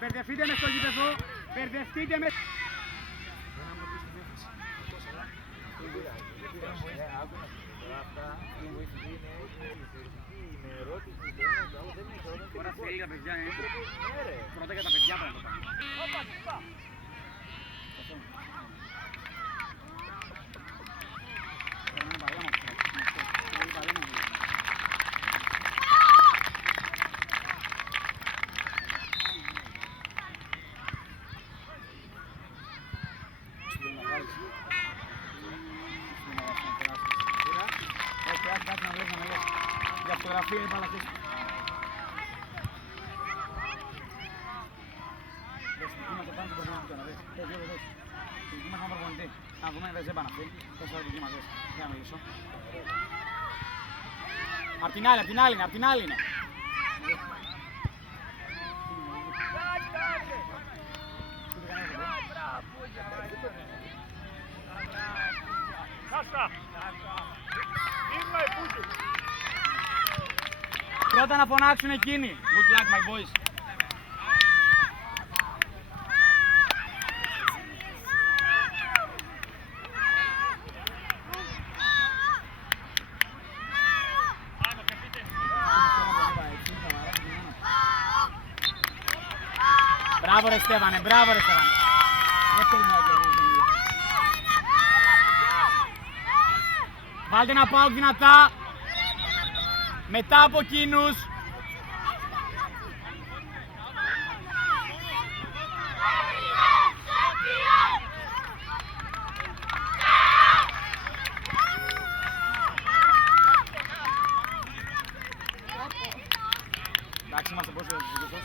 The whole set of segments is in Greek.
Μπερδευτείτε με στο γήπεδο. Μπερδευτείτε με... Τώρα θέλει τα παιδιά, πρώτα για τα παιδιά πρέπει να το κάνει. Για φωτογραφία είπα να αφήσω. Δες, εκεί μας το πάνε στην προπονητή τώρα, δες. Εκεί μας πάνε προπονητή. Να δούμε, δες, δεν πάνε αυτοί. Δες τώρα εκεί μας, δες. Για να μιλήσω. Απ' την άλλη, απ' την άλλη είναι, απ' την άλλη είναι. Πρώτα να φωνάξουν εκείνοι. Good luck my boys. Μπράβο ρε Στέφανε, μπράβο ρε Στέφανε. Βάλτε να πάω δυνατά. Μετά από εκείνους. Εντάξει, είμαστε πόσο δικαιοσός.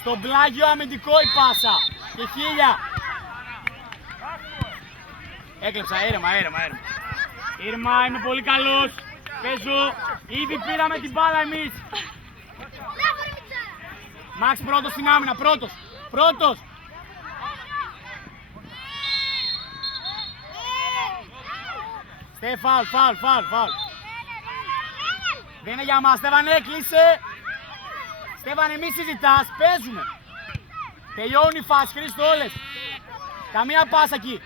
Στον πλάγιο αμυντικό η πάσα. Και 1000. Έκλεψα, ήρεμα. Ήρμα, είμαι πολύ καλός. Παίζω. Ήδη πήραμε την μπάλα εμείς. Μάξ πρώτος στην άμυνα, πρώτος. Φάουλ. Δεν είναι για μας, Στέφανε, κλείσε. Στέφανε, μη συζητάς, παίζουμε. Τελειώνει η φάση, Χρήστο, όλες. Καμία πάσα εκεί.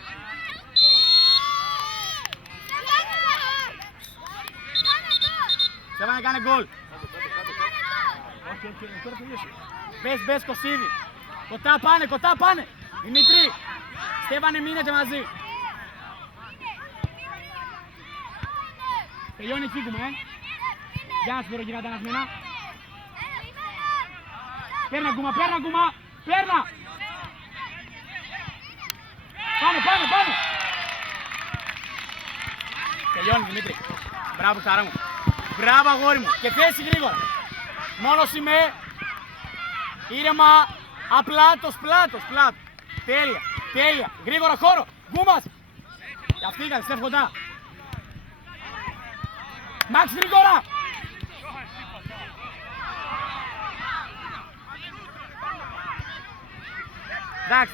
Στέφανε, κάνε γκολ. Μπες, Κωσίδη. Κοντά πάνε. Δημήτρη, Στέφανε, μείνετε μαζί. Τελειώνει εκεί κουμέ. Για να σπέρω γυράντα ανασμένα. Παίρνα κουμά. Πάμε. Τελειώνει Δημήτρη. Μπράβο χαρά μου. Μπράβο αγόρι μου. Και θέση γρήγορα. Μόνος είμαι. Ήρεμα. Απλάτος. Τέλεια. Γρήγορα χώρο. Γκούμας. Και αυτή ήταν, Στέφ κοντά. Μάξ γρήγορα.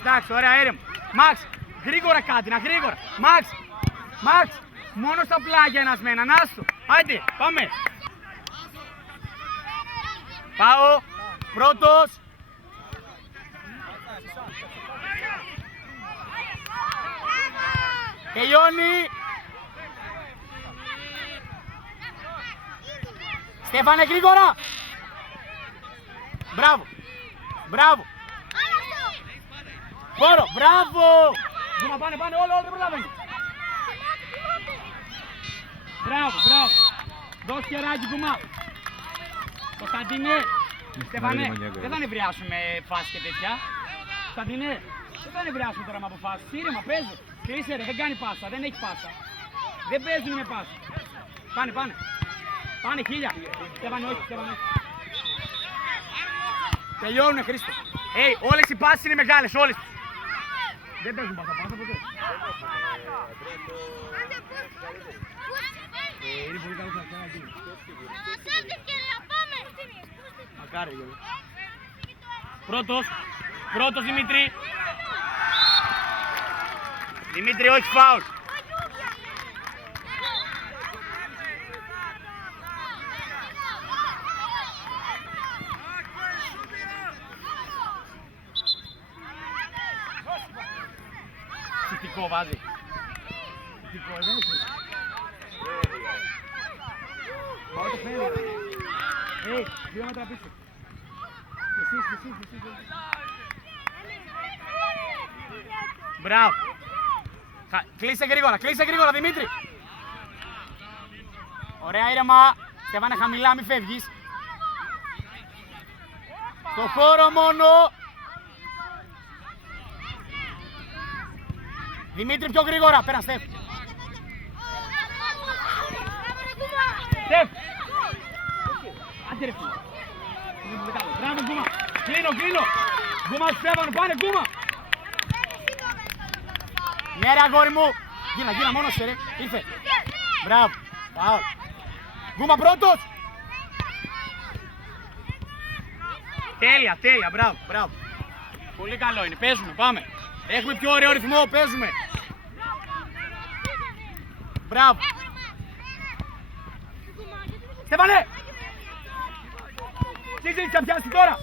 Εντάξει, ωραία ήρεμα. Μάξ, γρήγορα κάτι, γρήγορα. Μάξ, μόνο στα πλάγια ένας με έναν, άστο. Άιντε, πάμε. Πάω, πρώτος. Τελειώνει. Στέφανε, γρήγορα. Μπράβο. Χώρο, μπράβο! Γκούμα, πάνε, όλο δεν προλαβαίνει. Μπράβο. Δώσ' χεράκι, Γκούμα. Κωνσταντίνε, Στέφανε, δεν θα νευριάσουμε φάση και τέτοια. Κωνσταντίνε, δεν θα νευριάσουμε τώρα με αποφάσεις. Ήρεμα, παίζω. Κρίσε ρε, δεν κάνει πάσα, δεν έχει πάσα. Δεν παίζουν με πάσα. Πάνε. Πάνε 1000. Στέφανε, όχι. Τελειώνουνε, Χρήστο. Όλες οι πάσεις είναι μεγάλες, όλες. Δεν παίζουν πάσα ποτέ. Είναι πολύ καλός να κάνει εκεί. Μακάρι, Γιώργο. Πρώτος Δημήτρη. Δημήτρη, όχι φάουλ. Θετικό βάζει. Θετικό, δεν είναι. Πάω το φέρει. 2 μέτρα πίσω. Εσείς. Μπράβο. Κλείσε γρήγορα, Δημήτρη. Ωραία, ήρεμα. Στέφανε χαμηλά, μη φεύγεις. Στο χώρο μόνο. Δημήτρη, πιο γρήγορα. Πέρα, Στεφ. Στεφ. Άντε ρε φίλε. Μπράβο, Γκούμα. Κλείνω. Γκούμα, Στέφανο, πάνε, Γκούμα. Ναι ρε αγόρι μου. Γίνα, μόνος σε ρε. Ήρθε. Μπράβο. Γκούμα πρώτος. Τέλεια, μπράβο. Πολύ καλό είναι, παίζουμε, πάμε. Έχουμε πιο ωραίο ρυθμό, παίζουμε. Μπράβο. Στέφανε. Τι θα πιάσει τώρα.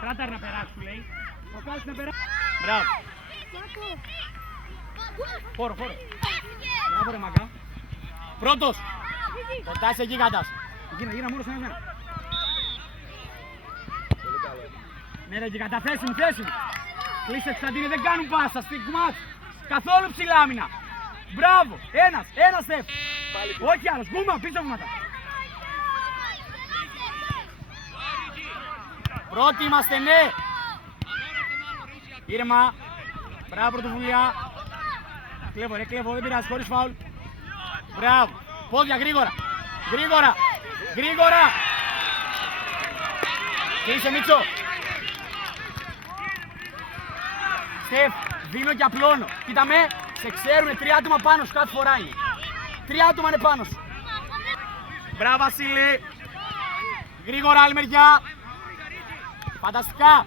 Κράτα να περάσει, σου λέει. Προκάλεσε να περάσει. Μπράβο. Χώρο. Μπράβο ρε μαγκά. Πρώτος. Κοντά είσαι γίγαντας. Γίνα μόνο σε ένα. Ναι ρε γίγαντα, θέση μου. Κλείσε Κωνσταντίνε, δεν κάνουν πάσα στην κουμάτ. Καθόλου ψηλά άμυνα. Μπράβο. Ένας Στεφ. Όχι άλλος. Γκούμα, πίσω βήματα. Πρώτοι είμαστε, ναι. Ήρεμα. Μπράβο, πρωτοβουλία. Κλέβω, δεν πειράζει, χωρίς φάουλ. Μπράβο. Πόδια, γρήγορα. Κλείσε Μίτσο. Στεφ, δίνω και απλώνω. Κοίτα με, σε ξέρουνε 3 άτομα πάνω σου, κάθε φορά είναι. 3 άτομα είναι πάνω σου. Μπράβο Βασίλη. Γρήγορα άλλη μεριά. Φανταστικά.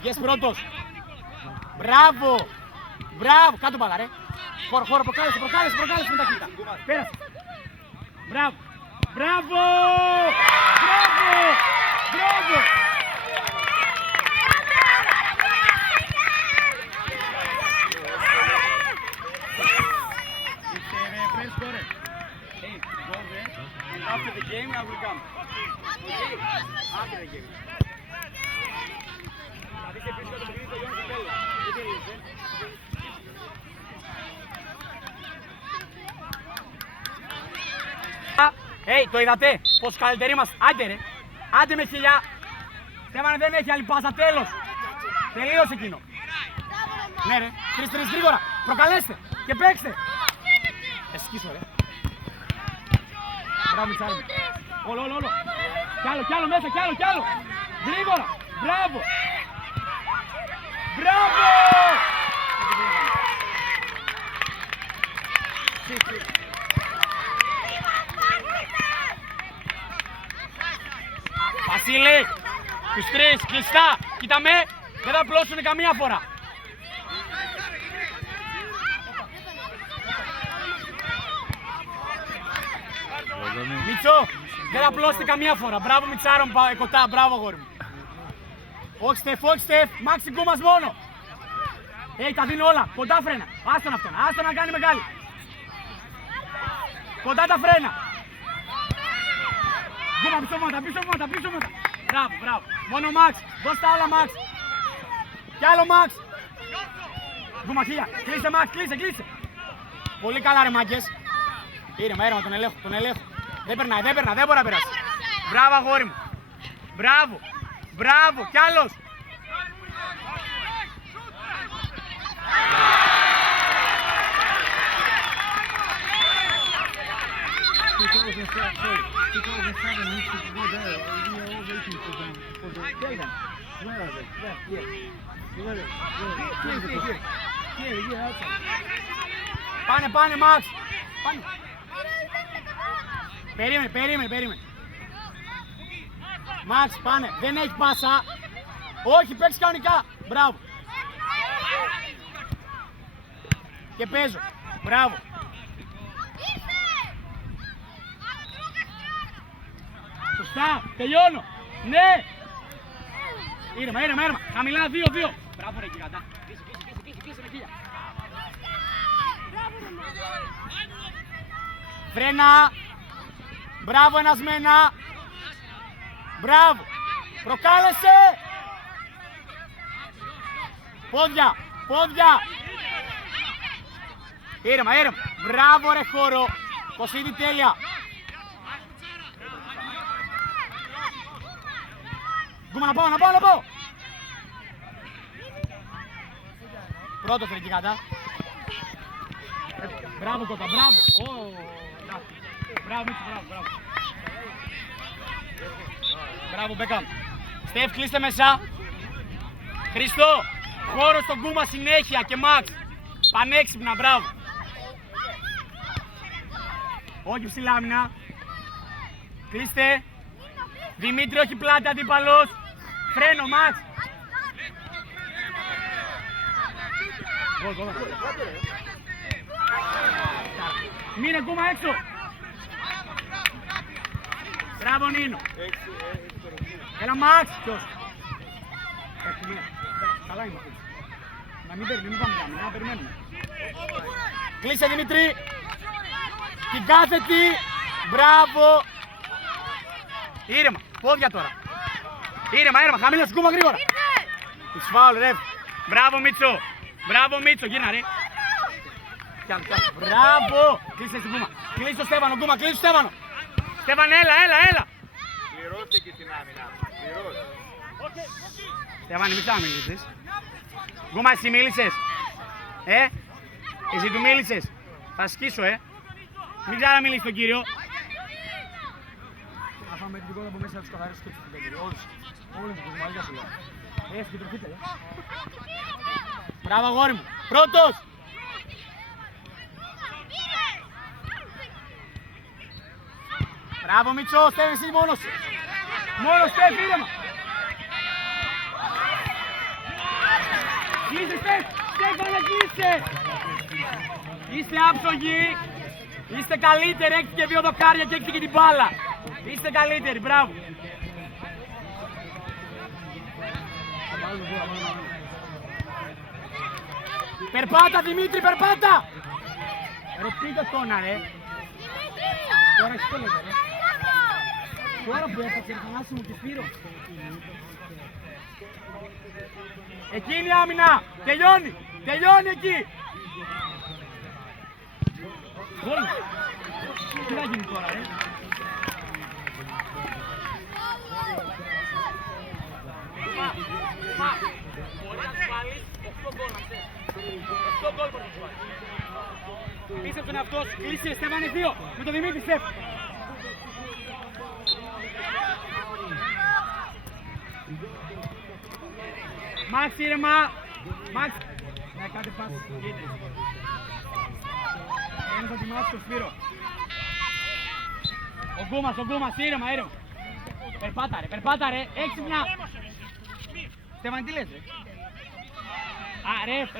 Βγες πρώτος. Μπράβο. Κάτω μπάλα ρε. Χώρο, προκάλεσε με τα κοίτα. Πέρασε. Μπράβο. After the game, I will come. Okay? After the game. Το είδατε, πως καλύτεροι μας. Άντε με χιλιά. Στέφανε δεν έχει άλλη πάσα, τέλος. Τελείωσε εκείνο. Ναι ρε, 3-3 γρήγορα. Προκαλέστε και παίξτε. Εσκίσω ρε. Μπράβο Μιτσάρη. Όλο. Κι άλλο μέσα, κι άλλο. Γρήγορα. Μπράβο. Βασίλη, τους 3, κλειστά. Κοίτα με, δεν θα απλώσουνε καμία φορά. Μίτσο, δεν θα απλώσετε καμία φορά. Μπράβο Μιτσάρο μου, κοτά, μπράβο αγόρι μου. Όχι Στεφ, Μάξι Γκούμας μόνο. Τα δίνω όλα, κοντά φρένα. Άστον να κάνει μεγάλη. Κοντά τα φρένα. Γκούμα πίσω βήματα. Μπράβο. Μόνο Μάξ, δώσ' τα όλα Μάξ. Κι άλλο Μάξ. Γκούμα χίλια, κλείσε Μάξ, κλείσε. Πολύ καλά ρε μάγκες. Ήρεμα, τον ελέγχω. Δεν περνάει, δεν μπορεί να περάσει. Μπράβο αγόρι μου. Μπράβο, κι άλλος. Πάνε, Μαξ. Περίμενε. Μαξ, πάνε. Δεν έχει πάσα. Όχι, παίξει κανονικά. Μπράβο. Και παίζω. Μπράβο. Σωστά, τελειώνω. Ναι. Ήρεμα. Χαμηλά, 2-2. Μπράβο ρε γιγαντά. κλείσε με χίλια. Φρένα. Μπράβο ένας με ένα. Μπράβο. Προκάλεσε. Πόδια. Πόδια. Ήρεμα, ήρεμα. Μπράβο ρε χώρο. Κωσίδη τέλεια. Γκούμα να πάω, να πάω, να πάω. Πρώτος ρε κάτω. Μπράβο Κότα, μπράβο. Μπράβο Μίτσο, μπράβο. Μπράβο Μπέκαμ. Στεφ, κλείστε μέσα. Χριστό, χώρο στον Γκούμα συνέχεια και Μαξ. Πανέξυπνα, μπράβο. Όχι ψηλά άμυνα. Κλείστε. Δημήτρη, όχι πλάτη, αντίπαλος. Φρένο, Μαξ. Μείνε Γκούμα έξω. Μπράβο Νίνο. Έλα Μαξ. Ποιος. Καλά είμαι. Να μην πάμε, να περιμένουμε. Κλείσε Δημήτρη. Την κάθετη. Μπράβο. Ήρεμα. Πόδια τώρα. Ήρεμα, ήρεμα. Χαμήλωσε Γκούμα γρήγορα. Της φάουλ ρε. Μπράβο Μίτσο. Μπράβο Μίτσο. Γύρνα ρε. Μπράβο. Κλείσε στην Γκούμα. Κλείσε το Στέφανο Γκούμα. Κλείσε το Στέφανο. Στέφαν, έλα. Πληρώστε και την άμυνα. Πληρώστε. Στέφανη, μην ξαναμιλήσεις. Γκούμα, εσύ μίλησες. Εσύ του μίλησες. Θα σκίσω, Μην ξαναμιλήσεις τον κύριο. Θα φάμε την κότα από μέσα τους καθαρίσους και τους κύριο. Όλους τους μαλλιά σου λέω. Συγκεντρωθείτε, Μπράβο, αγόρι μου. Πρώτος. Μπράβο Μίτσο, Στέφ, εσύ μόνος σου. Μόνος Στέφ, ήρεμα. Κλείσε Στέφ, Στέφανε κλείσε. Είστε άψογοι. Είστε καλύτεροι, έχετε και 2 δοκάρια και έχετε και την μπάλα. Είστε καλύτεροι, μπράβο. Περπάτα Δημήτρη, περπάτα. Ρε πείτε τόνα ρε. Τώρα εσύ το λέτε ρε. Τώρα που έφτασε να χανάσει μου τη Σπύρο. Εκείνη η άμυνα. Τελειώνει εκεί. Γκολ. Τι θα γίνει τώρα ρε. Μπορεί να σου βάλεις 8 γκολ να ξέρεις. 8 γκολ μπορεί να σου βάλεις. Πίσω από τον εαυτό σου, κλείσε, Στέφανε 2, με τον Δημήτρη Στέφ. Μαξ ήρεμα, Μαξ. Ναι, κάντε πάση, γίνεται. Ένας θα ετοιμάσει τον Σπύρο. Ο Γκούμας, ήρεμα. Περπάτα ρε, έξυπνα. Στέφανε τι λες ρε. Α, ρεφ.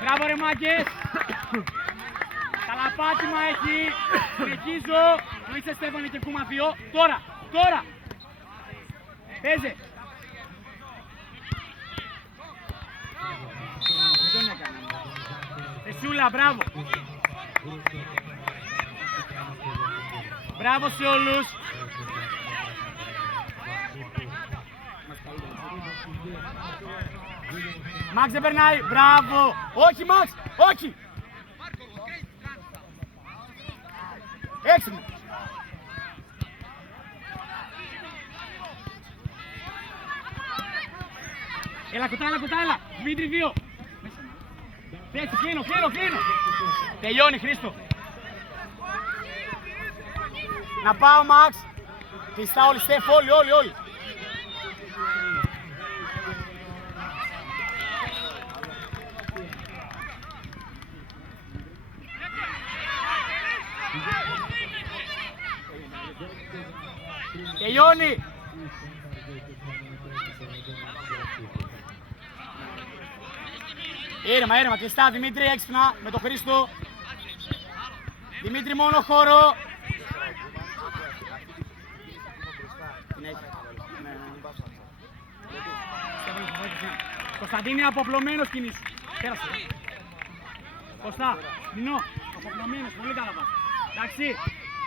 Μπράβο ρε μάγκες. Καλά πάτημα έχει. Συνεχίζω. Κλείσε Στέφανε και Γκούμα 2. Τώρα. Παίζε. Δεν τον έκανε. Εσούλα, μπράβο. Μπράβο σε όλους. Μαξ δεν περνάει, μπράβο. Όχι Μαξ, όχι. Έξυπνο. Έλα κοτά. Δημήτρη 2. Έτσι, κλείνω. Τελειώνει Χρήστο. Να πάω Μαξ. Κλειστά όλοι, Στεφ, όλοι. Τελειώνει. Ήρεμα, κλειστά. Δημήτρη, έξυπνα με τον Χρήστο. Δημήτρη, μόνο χώρο. Κωνσταντίνη, αποπλωμένος κινήσου. Πέρασε. Κωστά, Νινό, αποπλωμένος, πολύ καλά πας. Εντάξει,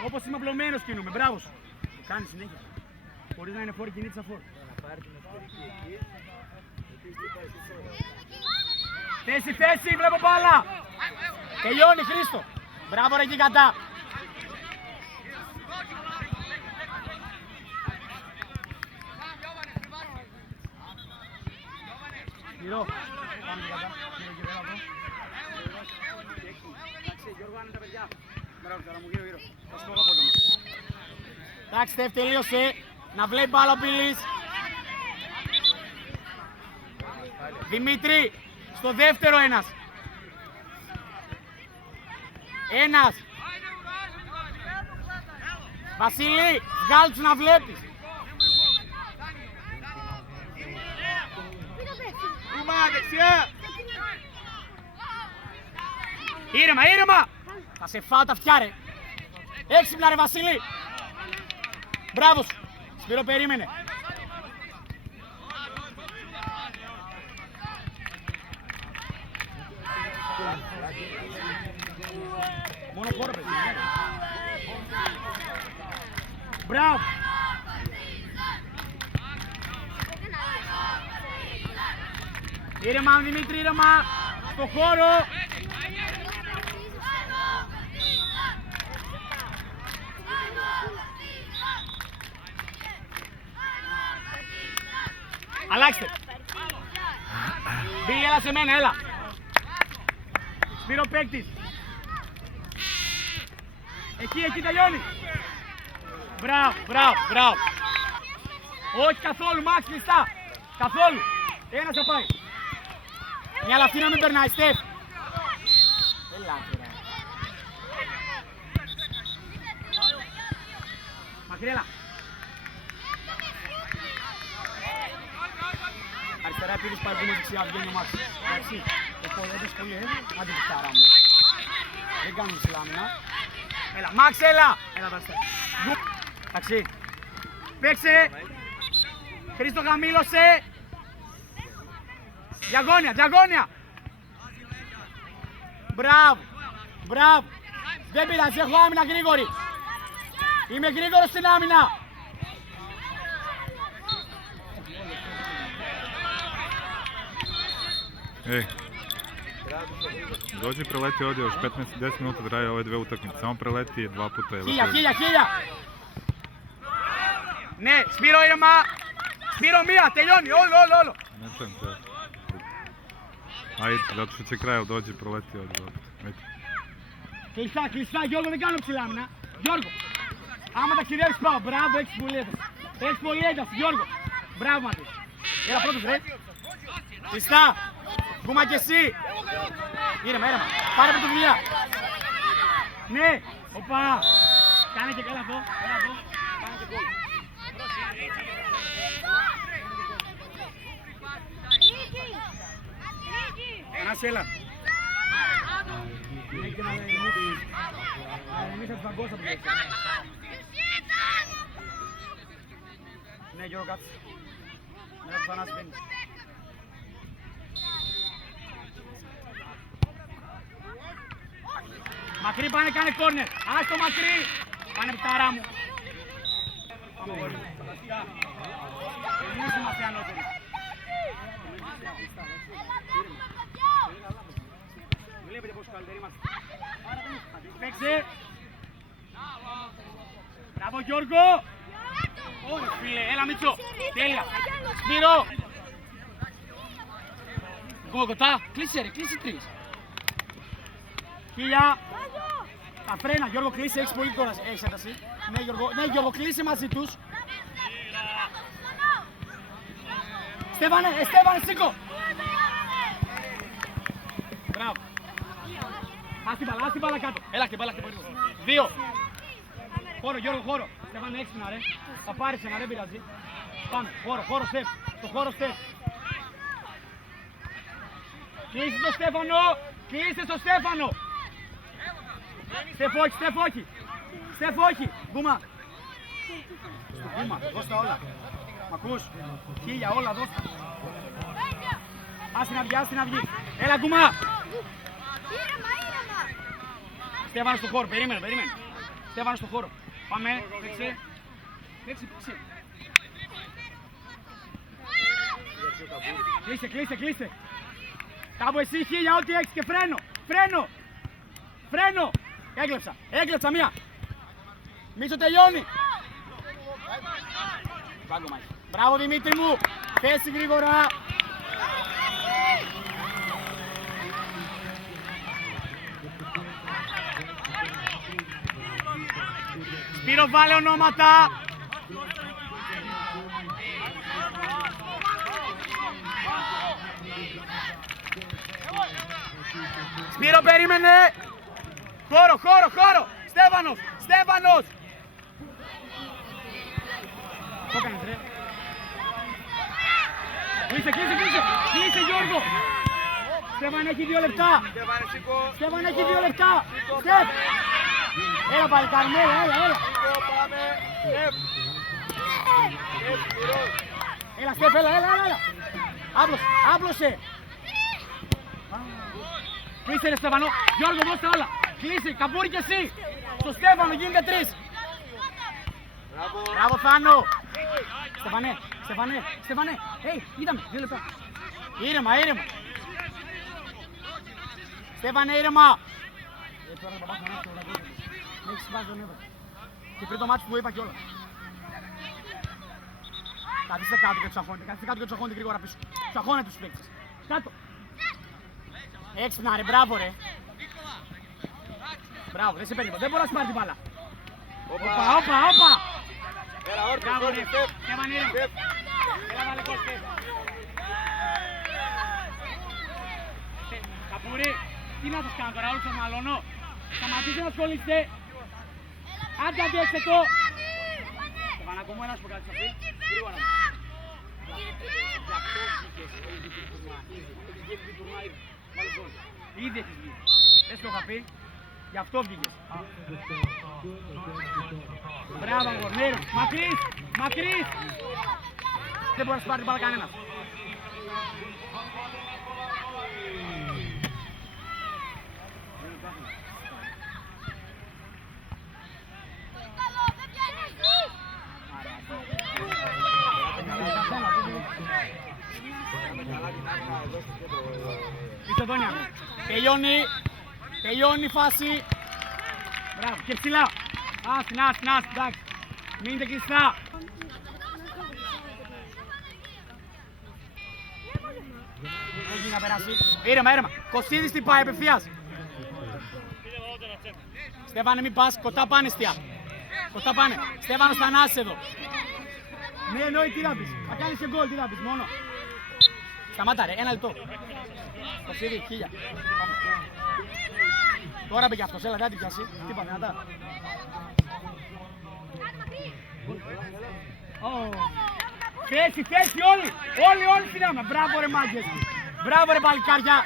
όπως είμαι απλωμένος κινούμε, μπράβο σου. Το κάνει συνέχεια. Χωρίς να είναι φόρη κινήτης αφόρου. Θέση, βλέπω μπάλα. Τελειώνει, Χρήστο. Μπράβο ρε εκεί κατά. Γυρώ. Πάμε και κατά. Γύρω εδώ. Γιώργο, αν είναι τα παιδιά. Μπράβο, τώρα μου γύρω. Θα σου πω εγώ πότε μου. Εντάξει, Στεφ, τελείωσε. Να βλέπει μπάλα ο Πίλης. Δημήτρη, στο δεύτερο ένας. Ένας. Βασίλη, βγάλ' τους να βλέπεις. Ήρεμα. Θα σε φάω τα αυτιά ρε. Έξυπνα ρε Βασίλη. Μπράβο σου. Σπύρο, περίμενε. Μόνο χώρο παιδί. Μπράβο. Ήρεμα Δημήτρη, ήρεμα. Στο χώρο. Αλλάξτε. Μπίλη, έλα σε μένα, έλα. Σπύρο παίκτης. Εκεί τελειώνει. Μπράβο. Όχι καθόλου, Μάξ, κλειστά. Καθόλου. Ένας θα πάει. Μια αλλά αυτή να μην περνάει, Στεφ. Έλα, τώρα. Μακρύλα. Αριστερά πήρες πάει πολύ δεξιά, βγαίνει ο Μάξ. Εντάξει, έπαιξε πολύ, άντε τη φτάρα μου. Δεν κάνουμε ψηλάμινα. Έλα, Μάξ, έλα! Έλα, δώστε. Εντάξει. Παίξε. Χρήστο, χαμήλωσε. Διαγώνια. Μπράβο. Δεν πειράζει, έχω άμυνα γρήγορη. Είμαι γρήγορος στην άμυνα. Dođi preleti ovdje, još 15-10 minuta traje ove dve utakmice, samo preleti dva puta ili... Χίλια! Ναι, Σπύρο ήρεμα! Σπύρο μία, τελειώνει, όλο! Ne čujem te. Ajde, zato što će kraj dođi preleti ovdje dva puta. Κλειστά, Γιώργο, δεν κάνω ψηλάμινα. Γιώργο, άμα ταξιδεύεις πάω, μπράβο, έχεις πολύ ένταση, Γιώργο. Μπράβο, Μάτια. Έλα πρώτος, ρε. Κλειστά, Γκούμα και εσύ. Ήρεμα, πάρε πρωτοβουλία. Ναι, οπα. Κάνε και καλά εδώ, κάνε και γκολ. Ανάση, έλα. Ναι, Γιώργο, κάτσε. Ναι, ο Θανάσης μπαίνει. Μακρύ πάνε, κάνε κόρνερ. Άστο μακρύ. Πάνε πταρά μου. Εμείς είμαστε ανώτεροι. Βλέπετε πόσο καλύτεροι είμαστε. Παίξε. Μπράβο Γιώργο. Ωραία φίλε, έλα Μίτσο. Τέλεια. Σπύρο. Κοκοτά. Κλείσε ρε, κλείσε τρεις. Χίλια. Τα φρένα, Γιώργο, κλείσε, έχεις πολύ τώρα, έχεις ένταση. Ναι, Γιώργο, κλείσε μαζί τους. Στέφανε, σήκω. Μπράβο. Ας την μπάλα κάτω. Έλα και μπάλα και πολύ. 2. Χώρο, Γιώργο, χώρο. Στέφανε, έξυπνα ρε. Θα πάρεις ένα, δεν πειράζει. Πάμε, χώρο, Στεφ. Στο χώρο, Στεφ. Κλείσε στο Στέφανο. Κλείσε στο Στέφανο. Στεφ όχι. Στεφ όχι. Γκούμα. Γκούμα, δώσ' τα όλα. Μ' ακούς. 1000 όλα, δώσ' τα. Άσε να βγει. Έλα Γκούμα. Στέφανο στο χώρο, περίμενε. Στέφανο στο χώρο. Πάμε, παίξε. Κλείσε. Κάπου εσύ 1000 ό,τι έχεις και φρένο. Έκλεψα μία. Μίσο τελειώνει. Μπράβο Δημήτρη μου. Θέση γρήγορα. Σπύρο βάλε ονόματα. Σπύρο περίμενε. Χώρο. Στέφανος. Το έκανες ρε. Κλείσε Γιώργο. Στέφαν έχει 2 λεπτά. Στεφ. Έλα παλικάρι, έλα. Έλα Στεφ, έλα. Άπλωσε. Κλείσε ρε Στέφανο. Γιώργο δώστε όλα. Κλείσε, Καμπούρη και εσύ. Στο Στέφανο γίνεται 3. Μπράβο Θάνο. Στεφανέ. Είδαμε, 2 λεπτά. Ήρεμα. Στέφανε, ήρεμα. Με έχεις βάζει τον έβρα. Και πριν το μάτι που είπα κιόλας. Καθίστε κάτω και τους αγώνετε γρήγορα πίσω. Τους αγώνετε τους παίκτες. Κάτω. Έξυπνα ρε, μπράβο ρε. Μπράβο, δεν σε παίρνει, δεν μπορεί να σου πάρει την μπάλα. Όπα. Έλα, όρθιο, Στέφαν ήρεμα. Έλα βάλε κόστες. Καμπούρη, τι να σας κάνω τώρα, όλους σας μαλώνω. Σταματήστε να ασχολείστε. Άντε αντέξτε το. Στεφανάκο μου, ένας που κάτι σαφή. Γρήγορα. Ήδη έχεις βγει. Δεν σου το είχα πει. Γι' αυτό βγήκες. Μπράβο, Κορνέρο. Μακρύς. Δεν μπορεί να σου πάρει την μπάλα κανένας. Τελειώνει η φάση. Μπράβο, και ψηλά. Άσυν, εντάξει. Μείνετε κλειστά. Δεν γίνει να περάσει. Ήρεμα. Κωσίδης τι πάει απευθείας. Στέφανε μην πας, κοντά πάνε εστία. Στέφανος Θανάσης εδώ. Ναι, εννοεί τι να πεις. Θα κάνεις και γκολ, τι να πεις, μόνο. Σταμάτα ρε, 1 λεπτό. Κωσίδη, 1000. Τώρα μπήκε αυτός, έλα, δεν την πιάσει. Τι πάμε, natά. Θέση, όλοι στην άμυνα. Μπράβο ρε μάγκες. Μπράβο ρε παλικάρια.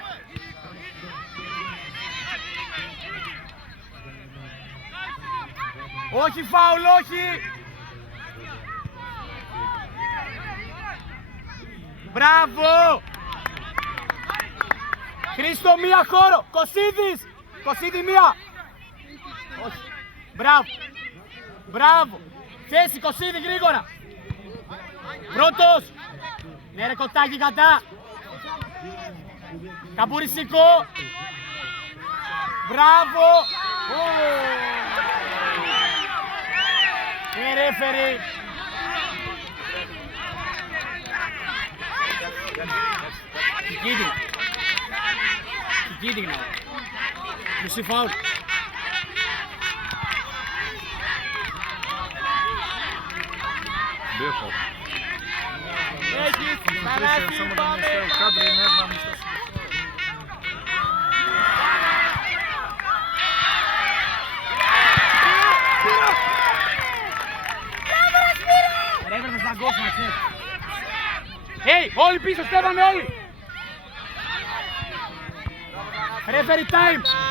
Όχι φάουλ, όχι. Μπράβο. Χρήστο, μία χώρο. Κωσίδη, μία. Όχι. Μπράβο. Θέση, Κωσίδη, γρήγορα. Πρώτος. Ναι ρε κοτάκι κατά. Καμπούρη σηκώ. Μπράβο. Ρέφερη. Κικίδη. Μισή φάουλ. Δύο φάουλ. Έχεις, παράσι, πάμε. Ρε έπρεπε να γκώσουμε, ξέρεις. Όλοι πίσω, Στέφανε, όλοι. Referee time!